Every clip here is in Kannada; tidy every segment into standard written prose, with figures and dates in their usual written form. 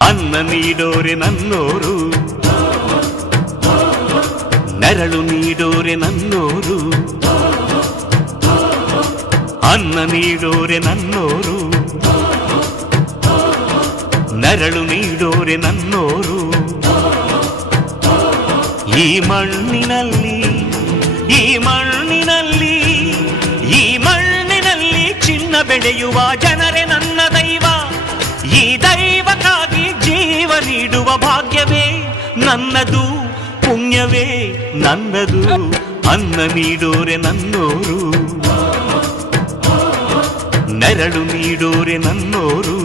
ಅನ್ನ ನೀಡೋರೆ ನನ್ನೋರು, ನೆರಳು ನೀಡೋರೆ ನನ್ನೋರು. ಅನ್ನ ನೀಡೋರೆ ನನ್ನೋರು, ನೆರಳು ನೀಡೋರೆ ನನ್ನೋರು. ಈ ಮಣ್ಣಿನಲ್ಲಿ ಈ ಮಣ್ಣಿನಲ್ಲಿ ಈ ಮಣ್ಣಿನಲ್ಲಿ ಚಿನ್ನ ಬೆಳೆಯುವ ಜನರೇ ನನ್ನ ದೈವ. ಈ ದೈವಕ್ಕಾಗಿ ಜೀವ ನೀಡುವ ಭಾಗ್ಯವೇ ನನ್ನದು, ಪುಣ್ಯವೇ ನನ್ನದು. ಅನ್ನ ನೀಡೋರೆ ನನ್ನೋರು, ನೆರಳು ನೀಡೋರೆ ನನ್ನೋರು.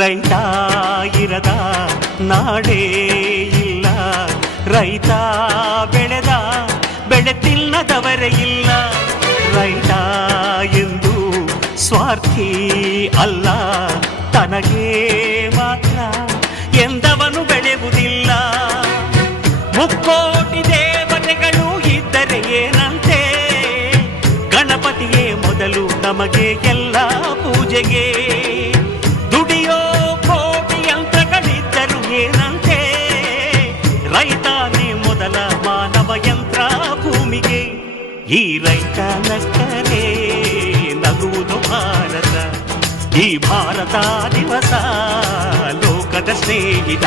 ರೈತ ಇರದ ನಾಡೇ ಇಲ್ಲ, ರೈತ ಬೆಳೆದ ಬೆಳೆ ತಿನ್ನದವರೇ ಇಲ್ಲ. ರೈತ ಎಂದು ಸ್ವಾರ್ಥಿ ಅಲ್ಲ, ತನಗೆ ಮಾತ್ರ ಎಂದವನು ಬೆಳೆಯುವುದಿಲ್ಲ. ಮುಕ್ಕೋಟಿ ದೇವತೆಗಳು ಇದ್ದರೆ ಏನಂತೆ, ಗಣಪತಿಯೇ ಮೊದಲು ನಮಗೆ ಎಲ್ಲ ಪೂಜೆಗೆ. ದುಡಿಯೋ ಕೋಟಿ ಯಂತ್ರಗಳಿದ್ದರು ಏನಂತೆ, ರೈತನೇ ಮೊದಲ ಮಾನವ ಯಂತ್ರ ಭೂಮಿಗೆ. ಈ ರೈತ ನಕ್ಕರೆ ನಗುವುದು ಭಾರತ, ಈ ಭಾರತ ದಿವಸ ಲೋಕದ ಸ್ನೇಹಿತ.